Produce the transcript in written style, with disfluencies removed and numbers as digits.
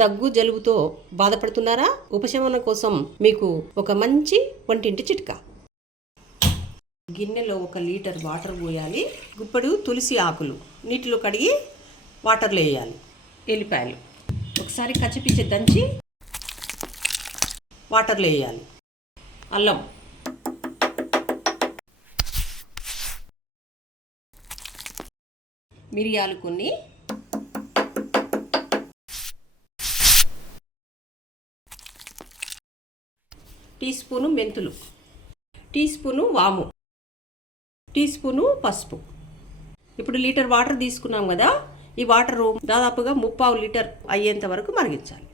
దగ్గు జలుబుతో బాధపడుతున్నారా? ఉపశమనం కోసం మీకు ఒక మంచి వంటింటి చిట్కా. గిన్నెలో 1 లీటర్ వాటర్ పోయాలి. గుప్పెడు తులసి ఆకులు నీటిలో కడిగి వాటర్లో వేయాలి. ఎల్లిపాయలు ఒకసారి కచ్చిపిచ్చి దంచి వాటర్లో వేయాలి. అల్లం, మిరియాలు కొన్ని, టీ స్పూను మెంతులు, టీ స్పూను వాము, టీ స్పూను పసుపు. ఇప్పుడు లీటర్ వాటర్ తీసుకున్నాం కదా, ఈ వాటర్ దాదాపుగా 3/4 లీటర్ అయ్యేంత వరకు మరిగించాలి.